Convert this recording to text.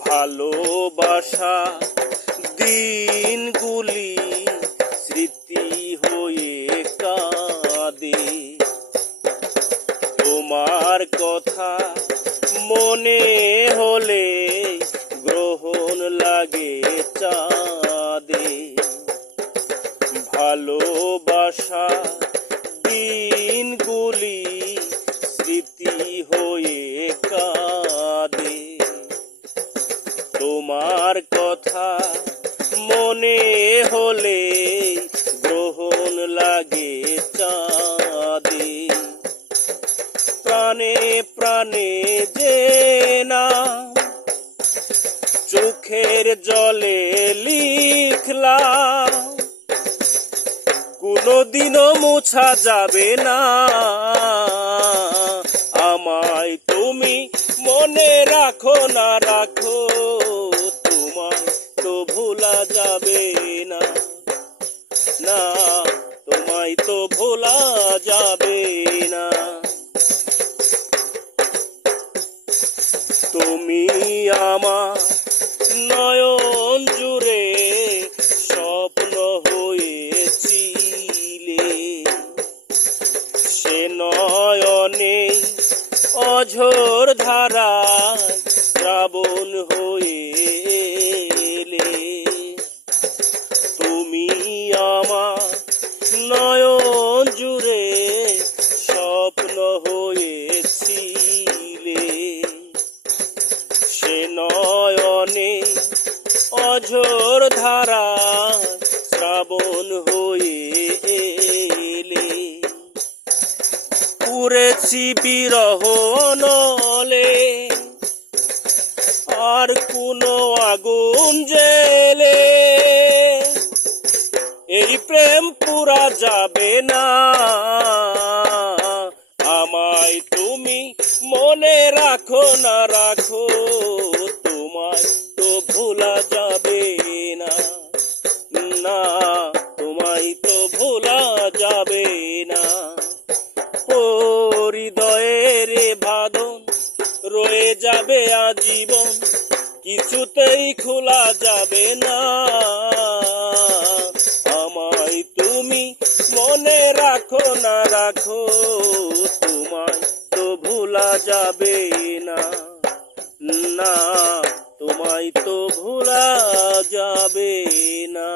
ভালোবাসা দিনগুলি স্মৃতি হয়ে কাঁদে। তোমার কথা মনে হলে গ্রহণ লাগে চাঁদে। ভালোবাসা তোমার কথা মনে হলে গ্রহণ লাগে চাঁদে। প্রাণে প্রাণে যে না, চোখের জলে লিখলাম, কোনোদিনও মোছা যাবে না। আমায় তুমি মনে রাখো, না রাখো। ভোলা যাবে না। না, তোমায় তো ভোলা যাবে না। তুমি আমার নয়ন জুড়ে স্বপ্ন হয়েছিলে। সে নয়নে অঝোর ধারা শ্রাবণ হয়ে নয়নে অঝোর ধারা শ্রাবণ হয়ে এলে। পুরেছি বিরহ নলে, আর কোনো আগুন জেলে। এই প্রেম পুরা যাবে না। মনে রাখো না, রাখো, তোমায় তো ভোলা যাবে না। না, তোমায় তো ভোলা যাবে না। ও হৃদয়ের বাঁধন রয়ে যাবে আজীবন, কিছুতেই খোলা যাবে না। আমায় তুমি মনে রাখো না, রাখো, তোমায় ভোলা যাবে না। না তোমায় তো ভোলা যাবে না।